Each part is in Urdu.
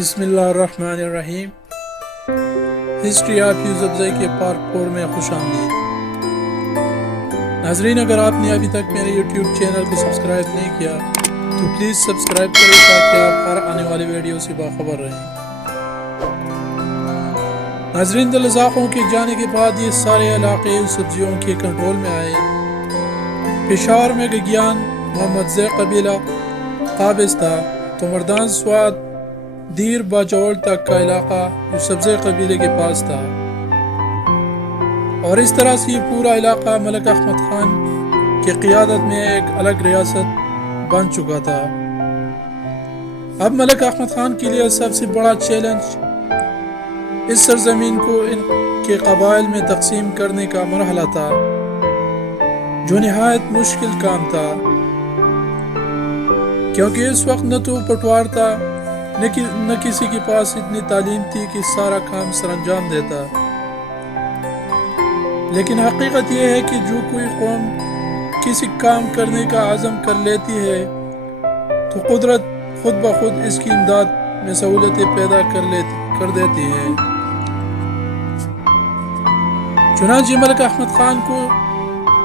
بسم اللہ الرحمن الرحیم۔ ہسٹری آف یوسفزئی کے پارٹ 4 میں خوش آمدید۔ ناظرین، اگر آپ نے ابھی تک میرے یوٹیوب چینل کو سبسکرائب نہیں کیا تو پلیز سبسکرائب کریں تاکہ آپ ہر آنے والے ویڈیو سے باخبر رہیں۔ ناظرین، دلزاقوں کے جانے کے بعد یہ سارے علاقے یوسفزیوں کے کنٹرول میں آئے۔ پشاور میں گگیان محمد زئی قبیلہ قابض تھا تو مردان سوات دیر باجوڑ تک کا علاقہ یوسفزئی قبیلے کے پاس تھا، اور اس طرح سے یہ پورا علاقہ ملک احمد خان کی قیادت میں ایک الگ ریاست بن چکا تھا۔ اب ملک احمد خان کے لیے سب سے بڑا چیلنج اس سرزمین کو ان کے قبائل میں تقسیم کرنے کا مرحلہ تھا، جو نہایت مشکل کام تھا، کیونکہ اس وقت نہ تو پٹوار تھا نہ کسی کے پاس اتنی تعلیم تھی کہ سارا کام سر انجام دیتا۔ لیکن حقیقت یہ ہے کہ جو کوئی قوم کسی کام کرنے کا عزم کر لیتی ہے تو قدرت خود بخود اس کی امداد میں سہولتیں پیدا کر دیتی ہے۔ چنانچہ ملک احمد خان کو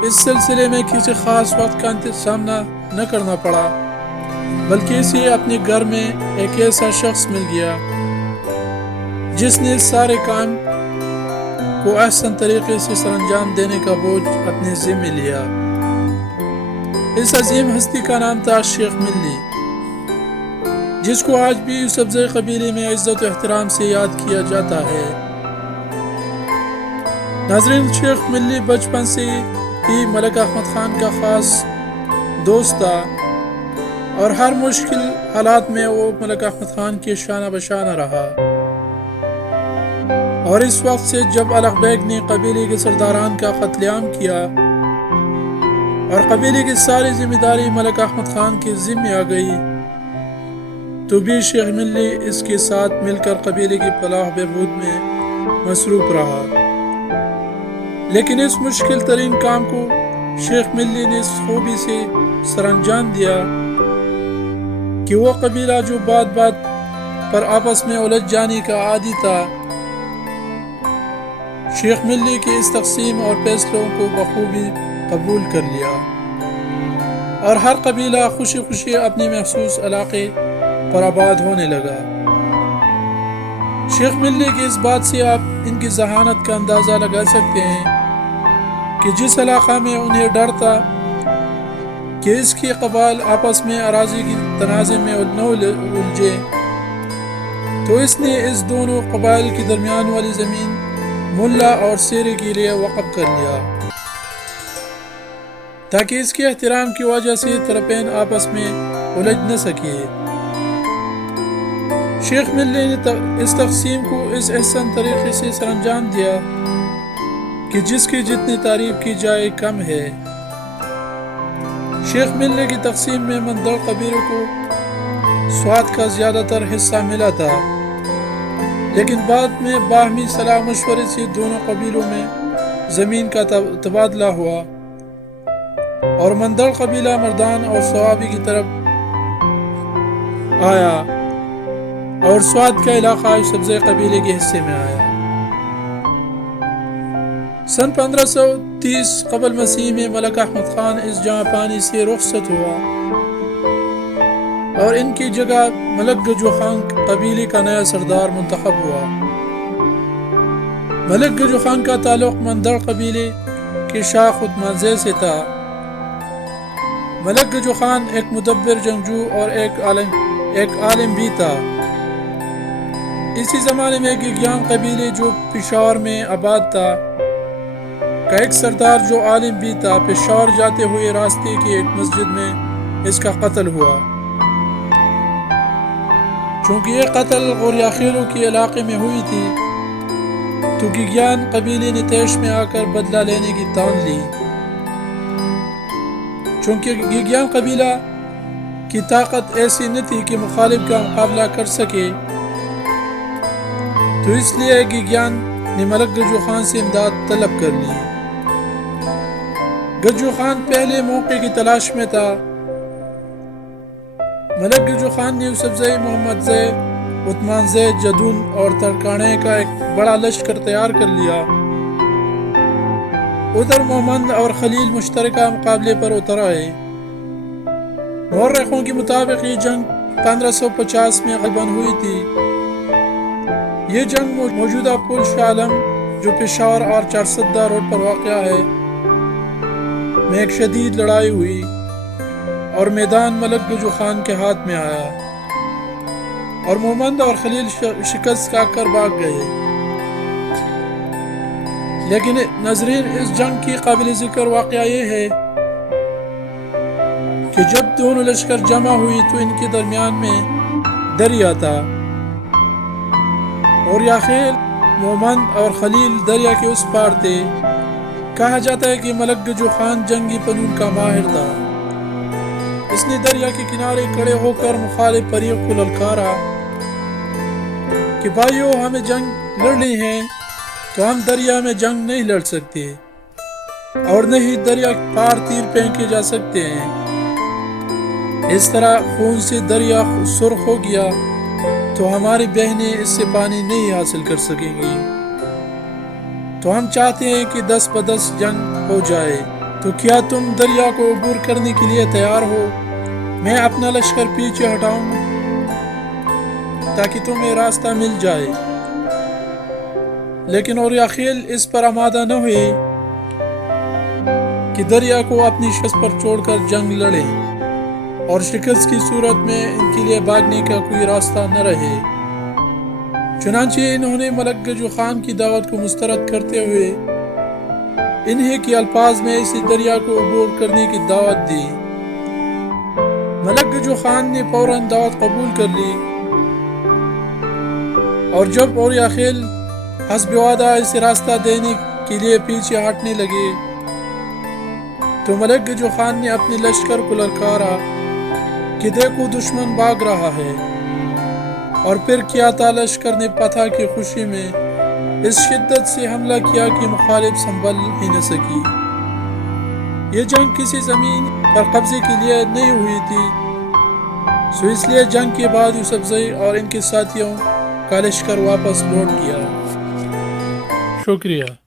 اس سلسلے میں کسی خاص وقت کا سامنا نہ کرنا پڑا، بلکہ اسے اپنے گھر میں ایک ایسا شخص مل گیا جس نے اس سارے کام کو احسن طریقے سے سر انجام دینے کا بوجھ اپنے ذمہ لیا۔ اس عظیم ہستی کا نام تھا شیخ ملی، جس کو آج بھی یوسفزئی قبیلے میں عزت و احترام سے یاد کیا جاتا ہے۔ ناظرین، شیخ ملی بچپن سے ہی ملک احمد خان کا خاص دوست تھا، اور ہر مشکل حالات میں وہ ملک احمد خان کے شانہ بشانہ رہا۔ اور اس وقت سے جب الغ بیگ نے قبیلے کے سرداران کا قتل عام کیا اور قبیلے کی ساری ذمہ داری ملک احمد خان کے ذمہ آ گئی، تو بھی شیخ ملی اس کے ساتھ مل کر قبیلے کی فلاح بہبود میں مصروف رہا۔ لیکن اس مشکل ترین کام کو شیخ ملی نے اس خوبی سے سر انجام دیا کہ وہ قبیلہ جو بات بات پر آپس میں الجھ جانے کا عادی تھا، شیخ ملی کے اس تقسیم اور فیصلوں کو بخوبی قبول کر لیا، اور ہر قبیلہ خوشی خوشی اپنے محسوس علاقے پر آباد ہونے لگا۔ شیخ ملی کی اس بات سے آپ ان کی ذہانت کا اندازہ لگا سکتے ہیں کہ جس علاقہ میں انہیں ڈر تھا کہ اس کے قبائل آپس میں اراضی کی تنازع میں نہ الجھے، تو اس نے اس دونوں قبائل کے درمیان والی زمین ملا اور سیرے کے لیے وقف کر لیا، تاکہ اس کے احترام کی وجہ سے طرفین آپس میں الجھ نہ سکے۔ شیخ ملی نے اس تقسیم کو اس احسن طریقے سے سر انجام دیا کہ جس کی جتنی تعریف کی جائے کم ہے۔ شیخ ملی کی تقسیم میں مندڑ قبیلے کو سوات کا زیادہ تر حصہ ملا تھا، لیکن بعد میں باہمی صلاح مشورے سے دونوں قبیلوں میں زمین کا تبادلہ ہوا، اور مندڑ قبیلہ مردان اور سوابی کی طرف آیا، اور سوات کا علاقہ یوسفزئی قبیلے کے حصے میں آیا۔ سن 1530 قبل مسیح میں ملک احمد خان اس جہاں پانی سے رخصت ہوا، اور ان کی جگہ ملک گجو خان قبیلے کا نیا سردار منتخب ہوا۔ ملک گجو خان کا تعلق مندڑ قبیلے کے شاہ عثمان زئی سے تھا۔ ملک گجو خان ایک مدبر جنگجو اور ایک عالم بھی تھا۔ اسی زمانے میں گگیان قبیلے جو پشاور میں آباد تھا کا ایک سردار جو عالم بھی تھا، پشاور جاتے ہوئے راستے کی ایک مسجد میں اس کا قتل ہوا۔ چونکہ یہ قتل غوریاخیلوں کے علاقے میں ہوئی تھی، تو گگیان قبیلے نے طیش میں آ کر بدلہ لینے کی تان لی۔ چونکہ گگیان قبیلہ کی طاقت ایسی نہ تھی کہ مخالف کا مقابلہ کر سکے، تو اس لیے گگیان نے ملک گجو خان سے امداد طلب کر لی۔ گجو خان پہلے موقع کی تلاش میں تھا۔ ملک گجو خان نے یوسفزئی محمد زئی عثمان زید جدون اور ترکانے کا ایک بڑا لشکر تیار کر لیا۔ ادھر محمد اور خلیل مشترکہ مقابلے پر اتر آئے۔ مورخوں کے مطابق یہ جنگ 1550 میں غالباً ہوئی تھی۔ یہ جنگ موجودہ پل عالم جو پشاور اور چارسدہ روڈ پر واقع ہے میں ایک شدید لڑائی ہوئی اور میدان ملک گجو خان کے ہاتھ میں آیا اور محمد اور خلیل شکست کھا کر بھاگ گئے۔ لیکن ناظرین، اس جنگ کی قابل ذکر واقعہ یہ ہے کہ جب دونوں لشکر جمع ہوئی تو ان کے درمیان میں دریا تھا اور یاخیل محمد اور خلیل دریا کے اس پار تھے۔ کہا جاتا ہے کہ ملک گجو خان جنگی فنون کا ماہر تھا۔ اس نے دریا کے کنارے کھڑے ہو کر مخالف فریق کو للکارا کہ بھائیو، ہمیں جنگ لڑنی ہے تو ہم دریا میں جنگ نہیں لڑ سکتے اور نہ ہی دریا پار تیر پھینکے جا سکتے ہیں۔ اس طرح خون سے دریا سرخ ہو گیا تو ہماری بہنیں اس سے پانی نہیں حاصل کر سکیں گی۔ تو ہم چاہتے ہیں کہ 10 بدس جنگ ہو جائے، تو کیا تم دریا کو عبور کرنے کے لیے تیار ہو؟ میں اپنا لشکر پیچھے ہٹاؤں تاکہ تمہیں راستہ مل جائے۔ لیکن اوریاخیل اس پر آمادہ نہ ہوئے کہ دریا کو اپنی شکست پر چھوڑ کر جنگ لڑے اور شکست کی صورت میں ان کے لیے بھاگنے کا کوئی راستہ نہ رہے۔ چنانچہ انہوں نے ملک گجو خان کی دعوت کو مسترد کرتے ہوئے انہیں کے الفاظ میں اسی دریا کو عبور کرنے کی دعوت دی۔ ملک گجو خان نے فوراً دعوت قبول کر لی اور جب اوریاخیل حسب وعدہ اسے راستہ دینے کے لیے پیچھے ہٹنے لگے تو ملک گجو خان نے اپنے لشکر کو للکارا کہ دیکھو دشمن بھاگ رہا ہے، اور پھر کیا تھا لشکر نے فتح کی خوشی میں اس شدت سے حملہ کیا کہ مخالف سنبھل ہی نہ سکی۔ یہ جنگ کسی زمین پر قبضے کے لیے نہیں ہوئی تھی، سو اس لیے جنگ کے بعد یوسفزئی اور ان کے ساتھیوں کا لشکر واپس لوٹ گیا۔ شکریہ۔